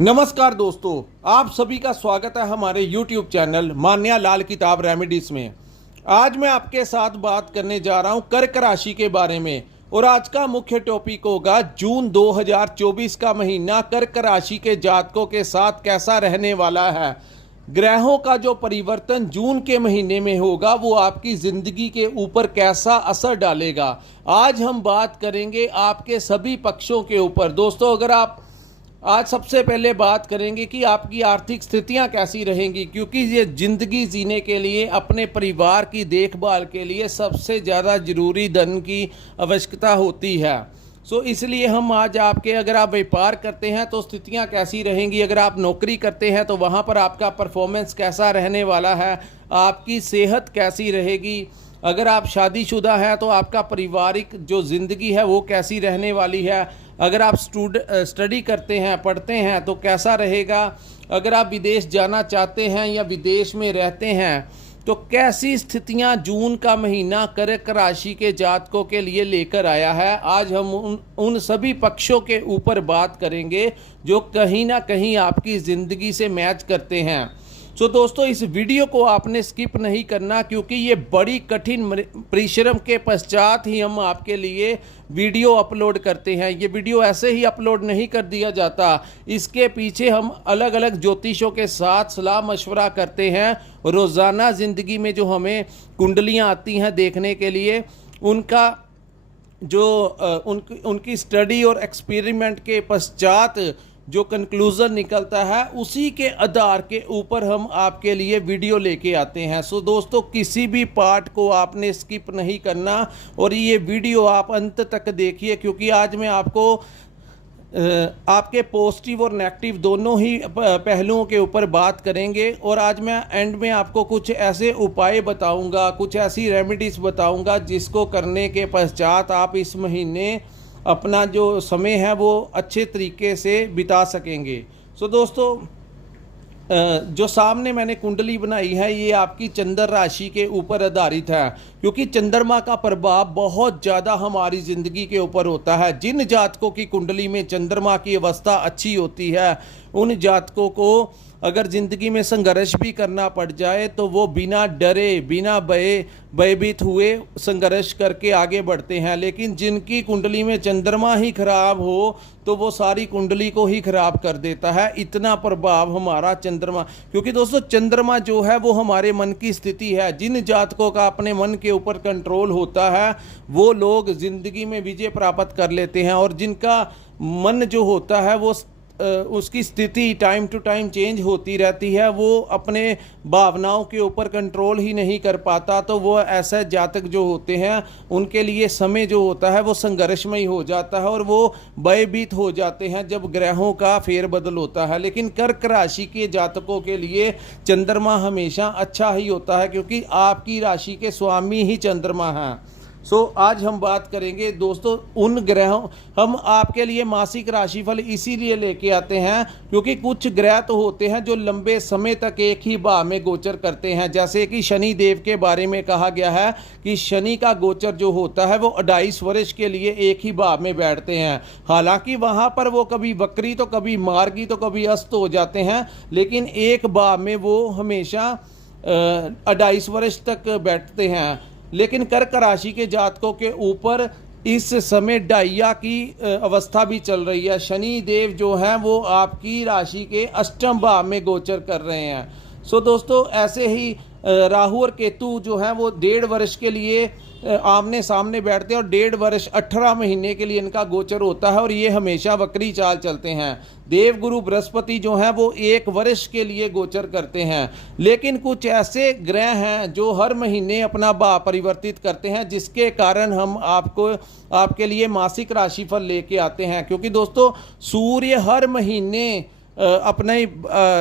नमस्कार दोस्तों, आप सभी का स्वागत है हमारे YouTube चैनल मान्या लाल किताब रेमेडीज में। आज मैं आपके साथ बात करने जा रहा हूं कर्क राशि के बारे में और आज का मुख्य टॉपिक होगा जून 2024 का महीना कर्क राशि के जातकों के साथ कैसा रहने वाला है। ग्रहों का जो परिवर्तन जून के महीने में होगा वो आपकी ज़िंदगी के ऊपर कैसा असर डालेगा। आज हम बात करेंगे आपके सभी पक्षों के ऊपर। दोस्तों, अगर आप आज सबसे पहले बात करेंगे कि आपकी आर्थिक स्थितियां कैसी रहेंगी, क्योंकि ये ज़िंदगी जीने के लिए, अपने परिवार की देखभाल के लिए सबसे ज़्यादा ज़रूरी धन की आवश्यकता होती है। इसलिए हम आज आपके, अगर आप व्यापार करते हैं तो स्थितियां कैसी रहेंगी, अगर आप नौकरी करते हैं तो वहां पर आपका परफॉर्मेंस कैसा रहने वाला है, आपकी सेहत कैसी रहेगी, अगर आप शादीशुदा हैं तो आपका पारिवारिक जो ज़िंदगी है वो कैसी रहने वाली है, अगर आप स्टडी करते हैं, पढ़ते हैं तो कैसा रहेगा, अगर आप विदेश जाना चाहते हैं या विदेश में रहते हैं तो कैसी स्थितियां जून का महीना कर्क राशि के जातकों के लिए लेकर आया है। आज हम उन सभी पक्षों के ऊपर बात करेंगे जो कहीं ना कहीं आपकी ज़िंदगी से मैच करते हैं। दोस्तों, इस वीडियो को आपने स्किप नहीं करना, क्योंकि ये बड़ी कठिन परिश्रम के पश्चात ही हम आपके लिए वीडियो अपलोड करते हैं। ये वीडियो ऐसे ही अपलोड नहीं कर दिया जाता, इसके पीछे हम अलग अलग ज्योतिषों के साथ सलाह मशवरा करते हैं। रोज़ाना ज़िंदगी में जो हमें कुंडलियाँ आती हैं देखने के लिए, उनका उनकी स्टडी और एक्सपेरिमेंट के पश्चात जो कंक्लूज़न निकलता है उसी के आधार के ऊपर हम आपके लिए वीडियो लेके आते हैं। दोस्तों, किसी भी पार्ट को आपने स्किप नहीं करना और ये वीडियो आप अंत तक देखिए, क्योंकि आज मैं आपको आपके पॉजिटिव और नेगेटिव दोनों ही पहलुओं के ऊपर बात करेंगे। और आज मैं एंड में आपको कुछ ऐसे उपाय बताऊंगा, कुछ ऐसी रेमेडीज़ बताऊंगा जिसको करने के पश्चात आप इस महीने अपना जो समय है वो अच्छे तरीके से बिता सकेंगे। दोस्तों, जो सामने मैंने कुंडली बनाई है ये आपकी चंद्र राशि के ऊपर आधारित है, क्योंकि चंद्रमा का प्रभाव बहुत ज़्यादा हमारी ज़िंदगी के ऊपर होता है। जिन जातकों की कुंडली में चंद्रमा की अवस्था अच्छी होती है, उन जातकों को अगर ज़िंदगी में संघर्ष भी करना पड़ जाए तो वो बिना डरे, बिना भयभीत हुए संघर्ष करके आगे बढ़ते हैं। लेकिन जिनकी कुंडली में चंद्रमा ही खराब हो तो वो सारी कुंडली को ही खराब कर देता है। इतना प्रभाव हमारा चंद्रमा, क्योंकि दोस्तों चंद्रमा जो है वो हमारे मन की स्थिति है। जिन जातकों का अपने मन के ऊपर कंट्रोल होता है वो लोग ज़िंदगी में विजय प्राप्त कर लेते हैं, और जिनका मन जो होता है वो उसकी स्थिति टाइम टू टाइम चेंज होती रहती है, वो अपने भावनाओं के ऊपर कंट्रोल ही नहीं कर पाता, तो वो ऐसे जातक जो होते हैं उनके लिए समय जो होता है वो संघर्षमय हो जाता है और वो भयभीत हो जाते हैं जब ग्रहों का फेरबदल होता है। लेकिन कर्क राशि के जातकों के लिए चंद्रमा हमेशा अच्छा ही होता है, क्योंकि आपकी राशि के स्वामी ही चंद्रमा हैं। आज हम बात करेंगे दोस्तों उन ग्रहों, हम आपके लिए मासिक राशिफल इसीलिए लेके आते हैं क्योंकि कुछ ग्रह तो होते हैं जो लंबे समय तक एक ही भाव में गोचर करते हैं। जैसे कि शनि देव के बारे में कहा गया है कि शनि का गोचर जो होता है वो 2.5 वर्ष के लिए एक ही भाव में बैठते हैं। हालांकि वहाँ पर वो कभी वक्री तो कभी मार्गी तो कभी अस्त हो जाते हैं, लेकिन एक भाव में वो हमेशा 2.5 वर्ष तक बैठते हैं। लेकिन कर्क राशि के जातकों के ऊपर इस समय डाइया की अवस्था भी चल रही है। शनि देव जो हैं वो आपकी राशि के अष्टम भाव में गोचर कर रहे हैं। दोस्तों, ऐसे ही राहु और केतु जो हैं वो 1.5 वर्ष के लिए आमने सामने बैठते हैं और 1.5 वर्ष 18 महीने के लिए इनका गोचर होता है और ये हमेशा वक्री चाल चलते हैं। देवगुरु बृहस्पति जो हैं वो 1 वर्ष के लिए गोचर करते हैं। लेकिन कुछ ऐसे ग्रह हैं जो हर महीने अपना भाव परिवर्तित करते हैं, जिसके कारण हम आपके लिए मासिक राशिफल लेके आते हैं। क्योंकि दोस्तों सूर्य हर महीने अपना ही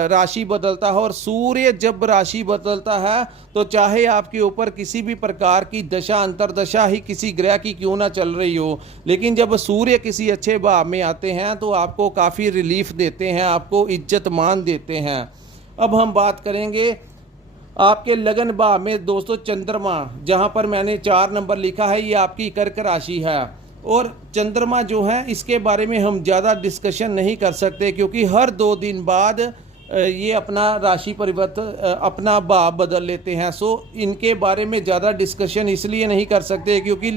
राशि बदलता है, और सूर्य जब राशि बदलता है तो चाहे आपके ऊपर किसी भी प्रकार की दशा अंतरदशा ही किसी ग्रह की क्यों ना चल रही हो, लेकिन जब सूर्य किसी अच्छे भाव में आते हैं तो आपको काफ़ी रिलीफ देते हैं, आपको इज्जत मान देते हैं। अब हम बात करेंगे आपके लगन भाव में दोस्तों चंद्रमा, जहां पर मैंने 4 नंबर लिखा है, ये आपकी कर्क राशि है। और चंद्रमा जो है इसके बारे में हम ज़्यादा डिस्कशन नहीं कर सकते, क्योंकि हर 2 दिन बाद ये अपना राशि परिवर्तन अपना भाव बदल लेते हैं। सो इनके बारे में ज़्यादा डिस्कशन इसलिए नहीं कर सकते क्योंकि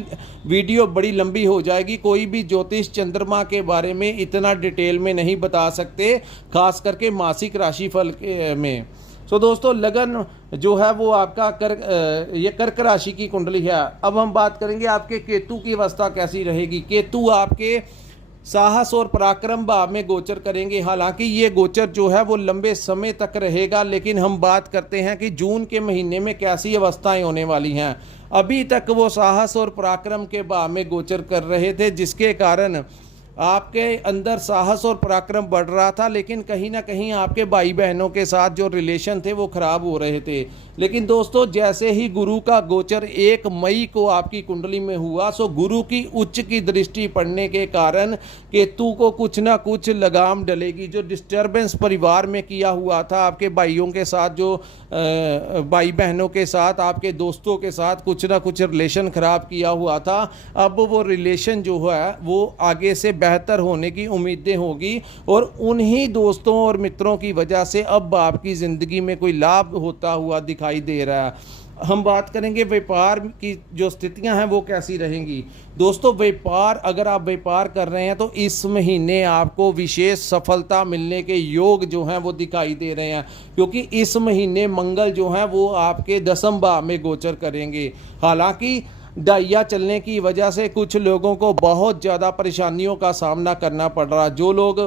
वीडियो बड़ी लंबी हो जाएगी। कोई भी ज्योतिष चंद्रमा के बारे में इतना डिटेल में नहीं बता सकते, खास करके मासिक राशिफल में। सो दोस्तों, लगन जो है वो आपका ये कर्क राशि की कुंडली है। अब हम बात करेंगे आपके केतु की अवस्था कैसी रहेगी। केतु आपके साहस और पराक्रम भाव में गोचर करेंगे। हालांकि ये गोचर जो है वो लंबे समय तक रहेगा, लेकिन हम बात करते हैं कि जून के महीने में कैसी अवस्थाएं होने वाली हैं। अभी तक वो साहस और पराक्रम के भाव में गोचर कर रहे थे, जिसके कारण आपके अंदर साहस और पराक्रम बढ़ रहा था, लेकिन कहीं ना कहीं आपके भाई बहनों के साथ जो रिलेशन थे वो खराब हो रहे थे। लेकिन दोस्तों, जैसे ही गुरु का गोचर 1 मई को आपकी कुंडली में हुआ, सो गुरु की उच्च की दृष्टि पड़ने के कारण केतु को कुछ ना कुछ लगाम डलेगी। जो डिस्टर्बेंस परिवार में किया हुआ था, आपके भाइयों के साथ, जो भाई बहनों के साथ, आपके दोस्तों के साथ कुछ ना कुछ रिलेशन खराब किया हुआ था, अब वो रिलेशन जो है वो आगे से बेहतर होने की उम्मीदें होगी। और उन्हीं दोस्तों और मित्रों की वजह से अब आपकी ज़िंदगी में कोई लाभ होता हुआ दिखाई दे रहा है। हम बात करेंगे व्यापार की जो स्थितियां हैं वो कैसी रहेंगी। दोस्तों, व्यापार, अगर आप व्यापार कर रहे हैं तो इस महीने आपको विशेष सफलता मिलने के योग जो हैं वो दिखाई दे रहे हैं, क्योंकि इस महीने मंगल जो हैं वो आपके 10वें भाव में गोचर करेंगे। हालांकि डाइया चलने की वजह से कुछ लोगों को बहुत ज़्यादा परेशानियों का सामना करना पड़ रहा। जो लोग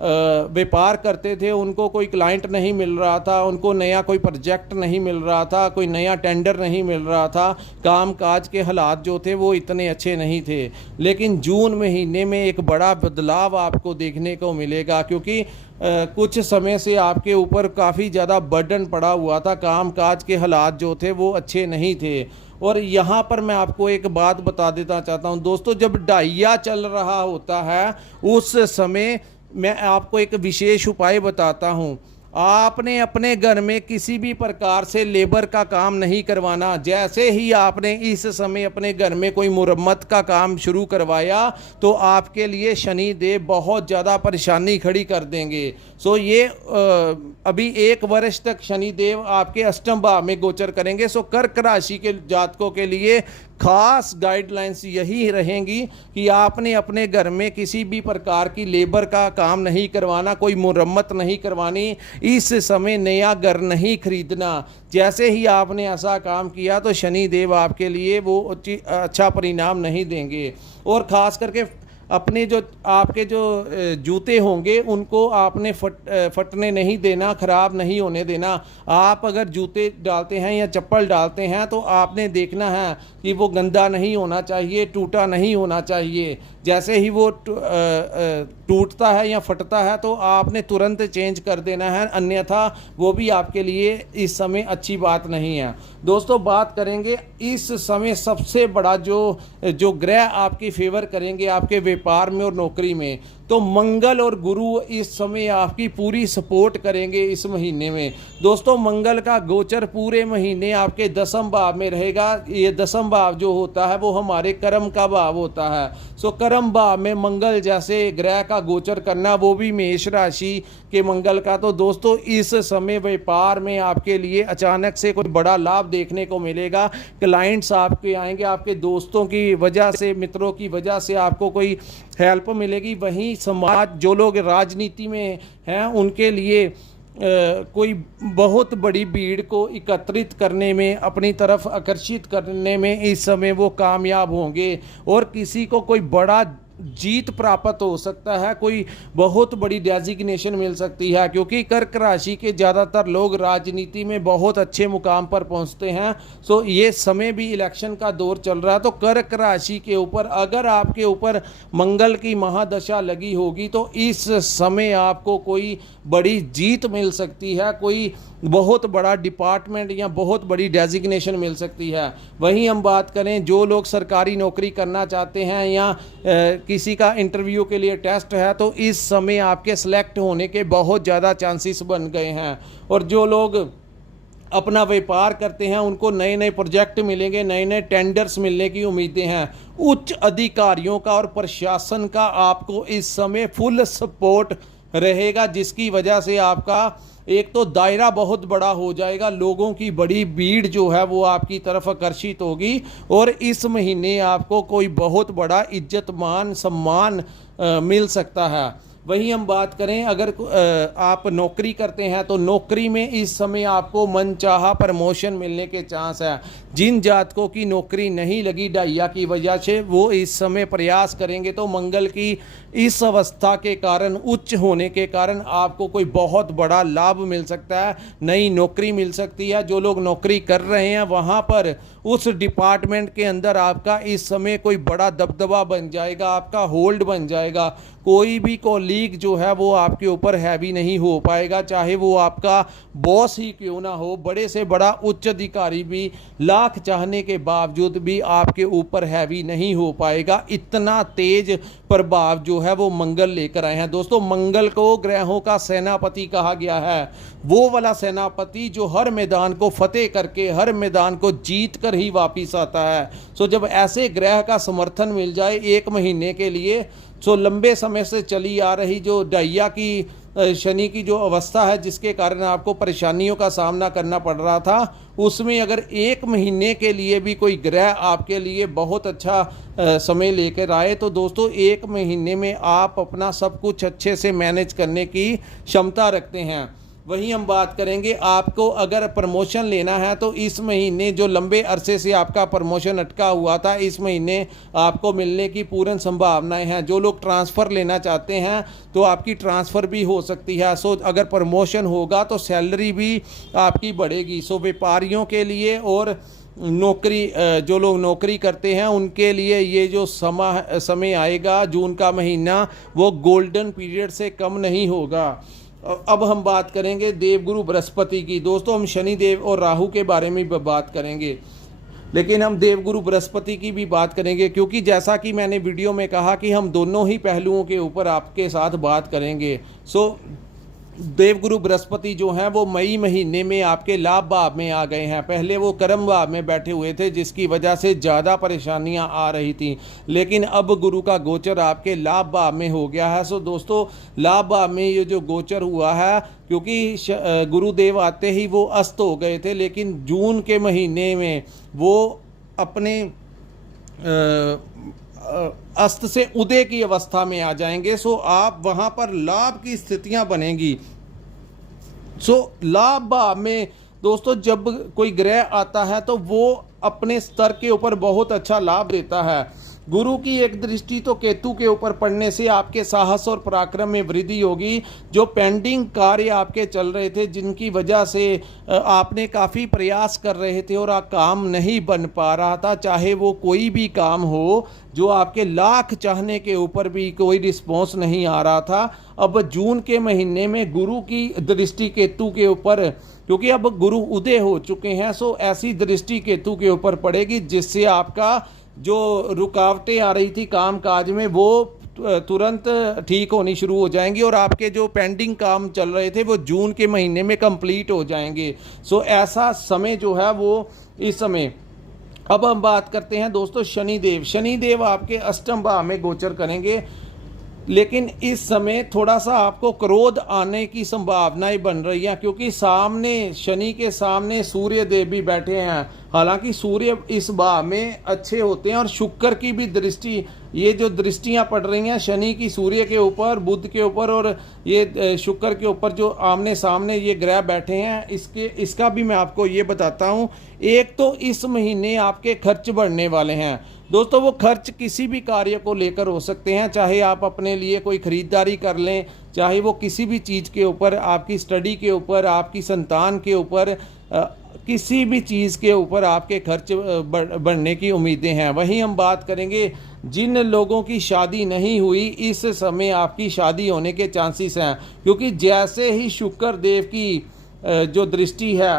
व्यापार करते थे उनको कोई क्लाइंट नहीं मिल रहा था, उनको नया कोई प्रोजेक्ट नहीं मिल रहा था, कोई नया टेंडर नहीं मिल रहा था, काम काज के हालात जो थे वो इतने अच्छे नहीं थे। लेकिन जून महीने में एक बड़ा बदलाव आपको देखने को मिलेगा, क्योंकि कुछ समय से आपके ऊपर काफ़ी ज़्यादा बर्डन पड़ा हुआ था, काम काज के हालात जो थे वो अच्छे नहीं थे। और यहाँ पर मैं आपको एक बात बता देना चाहता हूँ दोस्तों, जब डाइया चल रहा होता है उस समय मैं आपको एक विशेष उपाय बताता हूँ। आपने अपने घर में किसी भी प्रकार से लेबर का काम नहीं करवाना। जैसे ही आपने इस समय अपने घर में कोई मुरम्मत का काम शुरू करवाया तो आपके लिए शनि देव बहुत ज़्यादा परेशानी खड़ी कर देंगे। सो ये अभी 1 वर्ष तक शनि देव आपके 8वें भाव में गोचर करेंगे। सो कर्क राशि के जातकों के लिए खास गाइडलाइंस यही रहेंगी कि आपने अपने घर में किसी भी प्रकार की लेबर का काम नहीं करवाना, कोई मुरम्मत नहीं करवानी, इस समय नया घर नहीं खरीदना। जैसे ही आपने ऐसा काम किया तो शनि देव आपके लिए वो अच्छा परिणाम नहीं देंगे। और ख़ास करके अपने जो आपके जो जूते होंगे उनको आपने फटने नहीं देना, ख़राब नहीं होने देना। आप अगर जूते डालते हैं या चप्पल डालते हैं तो आपने देखना है कि वो गंदा नहीं होना चाहिए, टूटा नहीं होना चाहिए। जैसे ही वो टूटता है या फटता है तो आपने तुरंत चेंज कर देना है, अन्यथा वो भी आपके लिए इस समय अच्छी बात नहीं है। दोस्तों, बात करेंगे इस समय सबसे बड़ा जो ग्रह आपकी फेवर करेंगे आपके व्यापार में और नौकरी में, तो मंगल और गुरु इस समय आपकी पूरी सपोर्ट करेंगे इस महीने में। दोस्तों, मंगल का गोचर पूरे महीने आपके 10वें भाव में रहेगा। ये 10वां भाव जो होता है वो हमारे कर्म का भाव होता है। सो कर्म भाव में मंगल जैसे ग्रह का गोचर करना, वो भी मेष राशि के मंगल का, तो दोस्तों इस समय व्यापार में आपके लिए अचानक से कोई बड़ा लाभ देखने को मिलेगा। क्लाइंट्स आपके आएंगे, आपके दोस्तों की वजह से, मित्रों की वजह से आपको कोई हेल्प मिलेगी। वहीं समाज, जो लोग राजनीति में हैं उनके लिए कोई बहुत बड़ी भीड़ को एकत्रित करने में, अपनी तरफ आकर्षित करने में इस समय वो कामयाब होंगे। और किसी को कोई बड़ा जीत प्राप्त हो सकता है, कोई बहुत बड़ी डेजिग्नेशन मिल सकती है, क्योंकि कर्क राशि के ज़्यादातर लोग राजनीति में बहुत अच्छे मुकाम पर पहुंचते हैं। सो ये समय भी इलेक्शन का दौर चल रहा है, तो कर्क राशि के ऊपर अगर आपके ऊपर मंगल की महादशा लगी होगी तो इस समय आपको कोई बड़ी जीत मिल सकती है, कोई बहुत बड़ा डिपार्टमेंट या बहुत बड़ी डेजिग्नेशन मिल सकती है। वहीं हम बात करें जो लोग सरकारी नौकरी करना चाहते हैं या किसी का इंटरव्यू के लिए टेस्ट है, तो इस समय आपके सिलेक्ट होने के बहुत ज़्यादा चांसेस बन गए हैं। और जो लोग अपना व्यापार करते हैं उनको नए नए प्रोजेक्ट मिलेंगे, नए नए टेंडर्स मिलने की उम्मीदें हैं। उच्च अधिकारियों का और प्रशासन का आपको इस समय फुल सपोर्ट रहेगा, जिसकी वजह से आपका एक तो दायरा बहुत बड़ा हो जाएगा, लोगों की बड़ी भीड़ जो है वो आपकी तरफ आकर्षित होगी और इस महीने आपको कोई बहुत बड़ा इज्जत मान सम्मान मिल सकता है। वहीं हम बात करें अगर आप नौकरी करते हैं तो नौकरी में इस समय आपको मनचाहा प्रमोशन मिलने के चांस है। जिन जातकों की नौकरी नहीं लगी डाइया की वजह से वो इस समय प्रयास करेंगे तो मंगल की इस अवस्था के कारण, उच्च होने के कारण आपको कोई बहुत बड़ा लाभ मिल सकता है, नई नौकरी मिल सकती है। जो लोग नौकरी कर रहे हैं वहाँ पर उस डिपार्टमेंट के अंदर आपका इस समय कोई बड़ा दबदबा बन जाएगा, आपका होल्ड बन जाएगा। कोई भी कोलीग जो है वो आपके ऊपर हैवी नहीं हो पाएगा, चाहे वो आपका बॉस ही क्यों ना हो। बड़े से बड़ा उच्च अधिकारी भी लाख चाहने के बावजूद भी आपके ऊपर हैवी नहीं हो पाएगा। इतना तेज प्रभाव जो है वो मंगल लेकर आए हैं। दोस्तों, मंगल को ग्रहों का सेनापति कहा गया है, वो वाला सेनापति जो हर मैदान को फतेह करके, हर मैदान को जीत कर ही वापिस आता है। सो जब ऐसे ग्रह का समर्थन मिल जाए एक महीने के लिए, सो लंबे समय से चली आ रही जो डाइया की शनि की जो अवस्था है जिसके कारण आपको परेशानियों का सामना करना पड़ रहा था, उसमें अगर एक महीने के लिए भी कोई ग्रह आपके लिए बहुत अच्छा समय लेकर आए तो दोस्तों एक महीने में आप अपना सब कुछ अच्छे से मैनेज करने की क्षमता रखते हैं। वहीं हम बात करेंगे आपको अगर प्रमोशन लेना है तो इस महीने जो लंबे अरसे से आपका प्रमोशन अटका हुआ था, इस महीने आपको मिलने की पूर्ण संभावनाएं हैं। जो लोग ट्रांसफ़र लेना चाहते हैं तो आपकी ट्रांसफ़र भी हो सकती है। सो अगर प्रमोशन होगा तो सैलरी भी आपकी बढ़ेगी। सो व्यापारियों के लिए और नौकरी जो लोग नौकरी करते हैं उनके लिए ये जो समय आएगा जून का महीना, वो गोल्डन पीरियड से कम नहीं होगा। अब हम बात करेंगे देवगुरु बृहस्पति की। दोस्तों, हम शनि देव और राहु के बारे में बात करेंगे, लेकिन हम देवगुरु बृहस्पति की भी बात करेंगे, क्योंकि जैसा कि मैंने वीडियो में कहा कि हम दोनों ही पहलुओं के ऊपर आपके साथ बात करेंगे। सो देवगुरु बृहस्पति जो हैं वो मई महीने में आपके लाभ भाव में आ गए हैं। पहले वो कर्म भाव में बैठे हुए थे जिसकी वजह से ज़्यादा परेशानियां आ रही थी, लेकिन अब गुरु का गोचर आपके लाभ भाव में हो गया है। सो दोस्तों, लाभ भाव में ये जो गोचर हुआ है, क्योंकि गुरुदेव आते ही वो अस्त हो गए थे, लेकिन जून के महीने में वो अपने अस्त से उदय की अवस्था में आ जाएंगे। सो आप वहां पर लाभ की स्थितियां बनेंगी। सो लाभ भाव में दोस्तों जब कोई ग्रह आता है तो वो अपने स्तर के ऊपर बहुत अच्छा लाभ देता है। गुरु की एक दृष्टि तो केतु के ऊपर पड़ने से आपके साहस और पराक्रम में वृद्धि होगी। जो पेंडिंग कार्य आपके चल रहे थे, जिनकी वजह से आपने काफ़ी प्रयास कर रहे थे और काम नहीं बन पा रहा था, चाहे वो कोई भी काम हो, जो आपके लाख चाहने के ऊपर भी कोई रिस्पॉन्स नहीं आ रहा था, अब जून के महीने में गुरु की दृष्टि केतु के ऊपर, क्योंकि अब गुरु उदय हो चुके हैं, सो ऐसी दृष्टि केतु के ऊपर पड़ेगी जिससे आपका जो रुकावटें आ रही थी काम काज में वो तुरंत ठीक होनी शुरू हो जाएंगी और आपके जो पेंडिंग काम चल रहे थे वो जून के महीने में कंप्लीट हो जाएंगे। सो ऐसा समय जो है वो इस समय। अब हम बात करते हैं दोस्तों शनिदेव। शनिदेव आपके अष्टम भाव में गोचर करेंगे, लेकिन इस समय थोड़ा सा आपको क्रोध आने की संभावनाएं बन रही हैं, क्योंकि सामने शनि के सामने सूर्य देव भी बैठे हैं। हालांकि सूर्य इस भाव में अच्छे होते हैं और शुक्र की भी दृष्टि, ये जो दृष्टियां पड़ रही हैं शनि की सूर्य के ऊपर, बुध के ऊपर और ये शुक्र के ऊपर जो आमने सामने ये ग्रह बैठे हैं, इसका भी मैं आपको ये बताता हूँ। एक तो इस महीने आपके खर्च बढ़ने वाले हैं दोस्तों। वो खर्च किसी भी कार्य को लेकर हो सकते हैं, चाहे आप अपने लिए कोई खरीदारी कर लें, चाहे वो किसी भी चीज़ के ऊपर, आपकी स्टडी के ऊपर, आपकी संतान के ऊपर, किसी भी चीज़ के ऊपर आपके खर्च बढ़ने की उम्मीदें हैं। वहीं हम बात करेंगे जिन लोगों की शादी नहीं हुई, इस समय आपकी शादी होने के चांसेस हैं, क्योंकि जैसे ही शुक्र देव की जो दृष्टि है,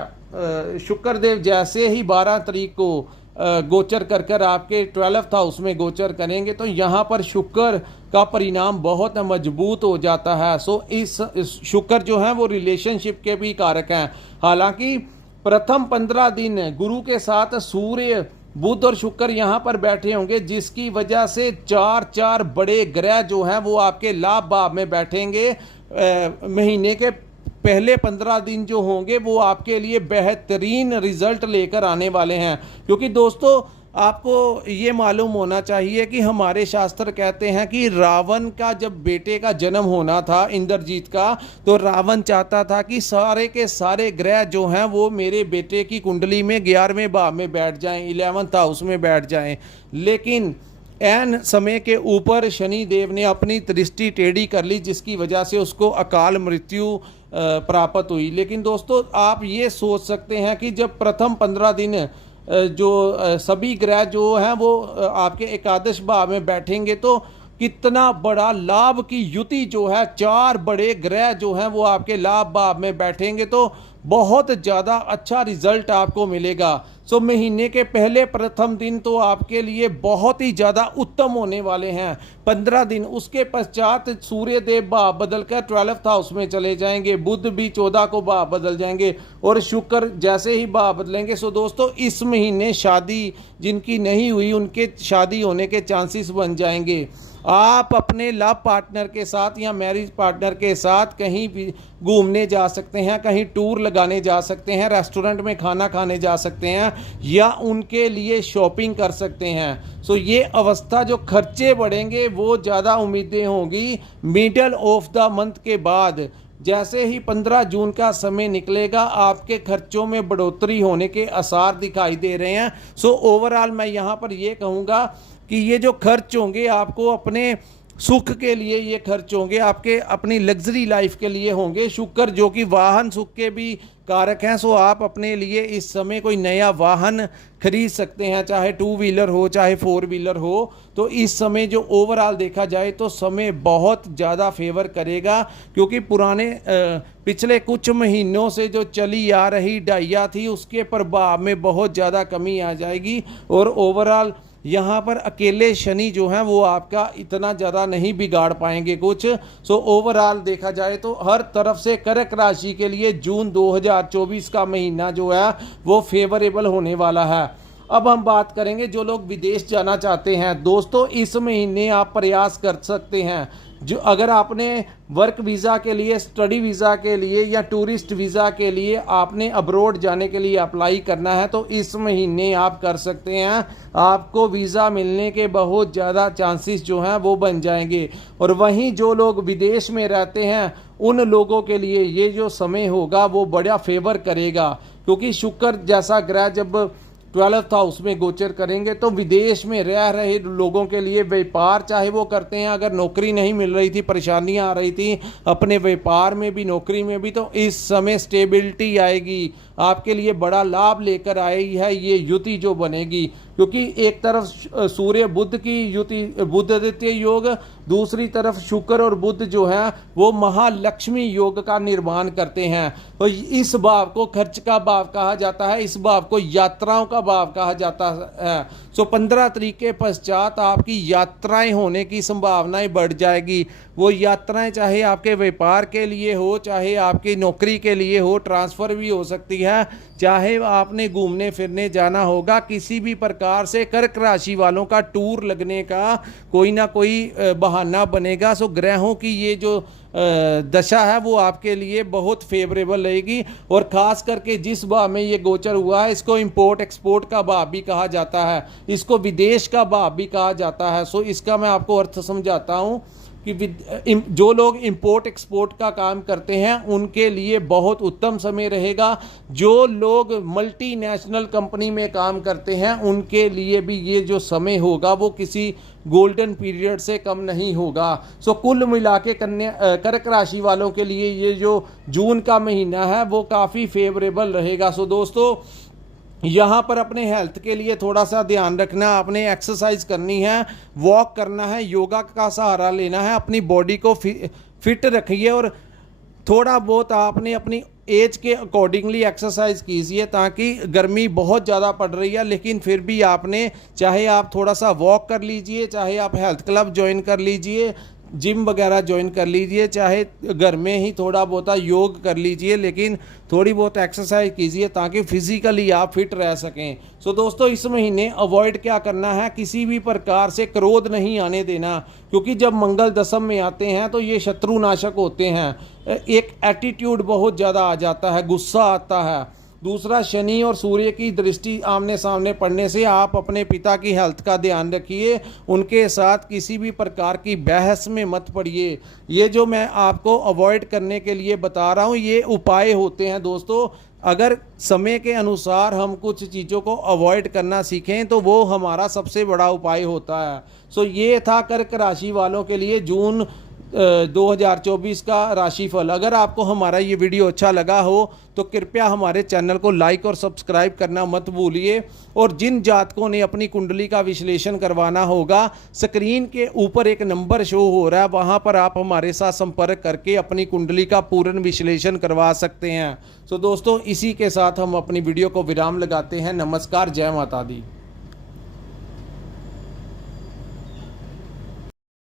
शुक्र देव जैसे ही 12 तारीख को गोचर कर कर आपके 12th हाउस में गोचर करेंगे तो यहाँ पर शुक्र का परिणाम बहुत मजबूत हो जाता है। सो इस शुक्र जो है वो रिलेशनशिप के भी कारक हैं। हालांकि प्रथम 15 दिन गुरु के साथ सूर्य, बुध और शुक्र यहाँ पर बैठे होंगे, जिसकी वजह से चार बड़े ग्रह जो हैं वो आपके लाभ भाव में बैठेंगे। महीने के पहले 15 दिन जो होंगे वो आपके लिए बेहतरीन रिजल्ट लेकर आने वाले हैं। क्योंकि दोस्तों आपको ये मालूम होना चाहिए कि हमारे शास्त्र कहते हैं कि रावण का जब बेटे का जन्म होना था इंद्रजीत का, तो रावण चाहता था कि सारे के सारे ग्रह जो हैं वो मेरे बेटे की कुंडली में 11वें भाव में बैठ जाएं, 11th हाउस में बैठ जाएं। लेकिन ऐन समय के ऊपर शनि देव ने अपनी दृष्टि टेढ़ी कर ली, जिसकी वजह से उसको अकाल मृत्यु प्राप्त हुई। लेकिन दोस्तों आप ये सोच सकते हैं कि जब प्रथम 15 दिन जो सभी ग्रह जो हैं वो आपके एकादश भाव में बैठेंगे तो कितना बड़ा लाभ की युति जो है, 4 बड़े ग्रह जो हैं वो आपके लाभ भाव में बैठेंगे तो बहुत ज़्यादा अच्छा रिजल्ट आपको मिलेगा। सो महीने के पहले प्रथम दिन तो आपके लिए बहुत ही ज़्यादा उत्तम होने वाले हैं। 15 दिन उसके पश्चात सूर्य देव भाव बदलकर 12th हाउस में चले जाएंगे, बुध भी 14 को भाव बदल जाएंगे और शुक्र जैसे ही भाव बदलेंगे। सो दोस्तों इस महीने शादी जिनकी नहीं हुई उनके शादी होने के चांसेस बन जाएंगे। आप अपने लव पार्टनर के साथ या मैरिज पार्टनर के साथ कहीं भी घूमने जा सकते हैं, कहीं टूर लगाने जा सकते हैं, रेस्टोरेंट में खाना खाने जा सकते हैं या उनके लिए शॉपिंग कर सकते हैं। सो ये अवस्था जो खर्चे बढ़ेंगे वो ज़्यादा उम्मीदें होंगी मिडल ऑफ द मंथ के बाद। जैसे ही 15 जून का समय निकलेगा आपके खर्चों में बढ़ोतरी होने के आसार दिखाई दे रहे हैं। सो ओवरऑल मैं यहाँ पर ये कहूँगा कि ये जो खर्च होंगे आपको अपने सुख के लिए ये खर्च होंगे, आपके अपनी लग्जरी लाइफ के लिए होंगे। शुक्र जो कि वाहन सुख के भी कारक हैं, सो आप अपने लिए इस समय कोई नया वाहन खरीद सकते हैं, चाहे 2 व्हीलर हो चाहे 4 व्हीलर हो। तो इस समय जो ओवरऑल देखा जाए तो समय बहुत ज़्यादा फेवर करेगा, क्योंकि पुराने पिछले कुछ महीनों से जो चली आ रही डाइया थी उसके प्रभाव में बहुत ज़्यादा कमी आ जाएगी और ओवरऑल यहाँ पर अकेले शनि जो हैं वो आपका इतना ज़्यादा नहीं बिगाड़ पाएंगे कुछ। सो ओवरऑल देखा जाए तो हर तरफ से कर्क राशि के लिए जून 2024 का महीना जो है वो फेवरेबल होने वाला है। अब हम बात करेंगे जो लोग विदेश जाना चाहते हैं। दोस्तों इस महीने आप प्रयास कर सकते हैं, जो अगर आपने वर्क वीज़ा के लिए, स्टडी वीज़ा के लिए या टूरिस्ट वीज़ा के लिए आपने अब्रॉड जाने के लिए अप्लाई करना है तो इस महीने आप कर सकते हैं। आपको वीज़ा मिलने के बहुत ज़्यादा चांसेस जो हैं वो बन जाएंगे। और वहीं जो लोग विदेश में रहते हैं उन लोगों के लिए ये जो समय होगा वो बड़ा फेवर करेगा, क्योंकि शुक्र जैसा ग्रह जब 12th हाउस में गोचर करेंगे तो विदेश में रह रहे लोगों के लिए व्यापार चाहे वो करते हैं, अगर नौकरी नहीं मिल रही थी, परेशानियां आ रही थी अपने व्यापार में भी नौकरी में भी, तो इस समय स्टेबिलिटी आएगी, आपके लिए बड़ा लाभ लेकर आई है ये युति जो बनेगी। क्योंकि एक तरफ सूर्य बुध की युति, बुध आदित्य योग, दूसरी तरफ शुक्र और बुध जो है वो महालक्ष्मी योग का निर्माण करते हैं। तो इस भाव को खर्च का भाव कहा जाता है, इस भाव को यात्राओं का भाव कहा जाता है। सो 15 तारीख के पश्चात आपकी यात्राएं होने की संभावनाएं बढ़ जाएगी। वो यात्राएं चाहे आपके व्यापार के लिए हो, चाहे आपकी नौकरी के लिए हो, ट्रांसफ़र भी हो सकती है, चाहे आपने घूमने फिरने जाना होगा, किसी भी प्रकार से कर्क राशि वालों का टूर लगने का कोई ना कोई बहाना बनेगा। सो ग्रहों की ये जो दशा है वो आपके लिए बहुत फेवरेबल रहेगी। और ख़ास करके जिस भाव में ये गोचर हुआ है इसको इंपोर्ट एक्सपोर्ट का भाव भी कहा जाता है, इसको विदेश का भाव भी कहा जाता है। सो इसका मैं आपको अर्थ समझाता हूँ कि जो लोग इंपोर्ट एक्सपोर्ट का काम करते हैं उनके लिए बहुत उत्तम समय रहेगा। जो लोग मल्टीनेशनल कंपनी में काम करते हैं उनके लिए भी ये जो समय होगा वो किसी गोल्डन पीरियड से कम नहीं होगा। सो कुल मिला के कर्क राशि वालों के लिए ये जो जून का महीना है वो काफ़ी फेवरेबल रहेगा। सो दोस्तों यहाँ पर अपने हेल्थ के लिए थोड़ा सा ध्यान रखना, आपने एक्सरसाइज करनी है, वॉक करना है, योगा का सहारा लेना है, अपनी बॉडी को फिट रखिए और थोड़ा बहुत आपने अपनी एज के अकॉर्डिंगली एक्सरसाइज कीजिए, ताकि गर्मी बहुत ज़्यादा पड़ रही है लेकिन फिर भी आपने, चाहे आप थोड़ा सा वॉक कर लीजिए, चाहे आप हेल्थ क्लब ज्वाइन कर लीजिए, जिम वगैरह ज्वाइन कर लीजिए, चाहे घर में ही थोड़ा बहुत योग कर लीजिए, लेकिन थोड़ी बहुत एक्सरसाइज कीजिए ताकि फिज़िकली आप फिट रह सकें। सो दोस्तों, इस महीने अवॉइड क्या करना है, किसी भी प्रकार से क्रोध नहीं आने देना, क्योंकि जब मंगल दशम में आते हैं तो ये शत्रुनाशक होते हैं। एक एटीट्यूड बहुत ज़्यादा आ जाता है, गुस्सा आता है। दूसरा, शनि और सूर्य की दृष्टि आमने सामने पड़ने से आप अपने पिता की हेल्थ का ध्यान रखिए, उनके साथ किसी भी प्रकार की बहस में मत पड़िए। ये जो मैं आपको अवॉइड करने के लिए बता रहा हूँ, ये उपाय होते हैं दोस्तों। अगर समय के अनुसार हम कुछ चीज़ों को अवॉइड करना सीखें तो वो हमारा सबसे बड़ा उपाय होता है। सो ये था कर्क राशि वालों के लिए जून 2024 का राशिफल। अगर आपको हमारा ये वीडियो अच्छा लगा हो तो कृपया हमारे चैनल को लाइक और सब्सक्राइब करना मत भूलिए। और जिन जातकों ने अपनी कुंडली का विश्लेषण करवाना होगा, स्क्रीन के ऊपर एक नंबर शो हो रहा है, वहाँ पर आप हमारे साथ संपर्क करके अपनी कुंडली का पूर्ण विश्लेषण करवा सकते हैं। सो दोस्तों, इसी के साथ हम अपनी वीडियो को विराम लगाते हैं। नमस्कार, जय माता दी।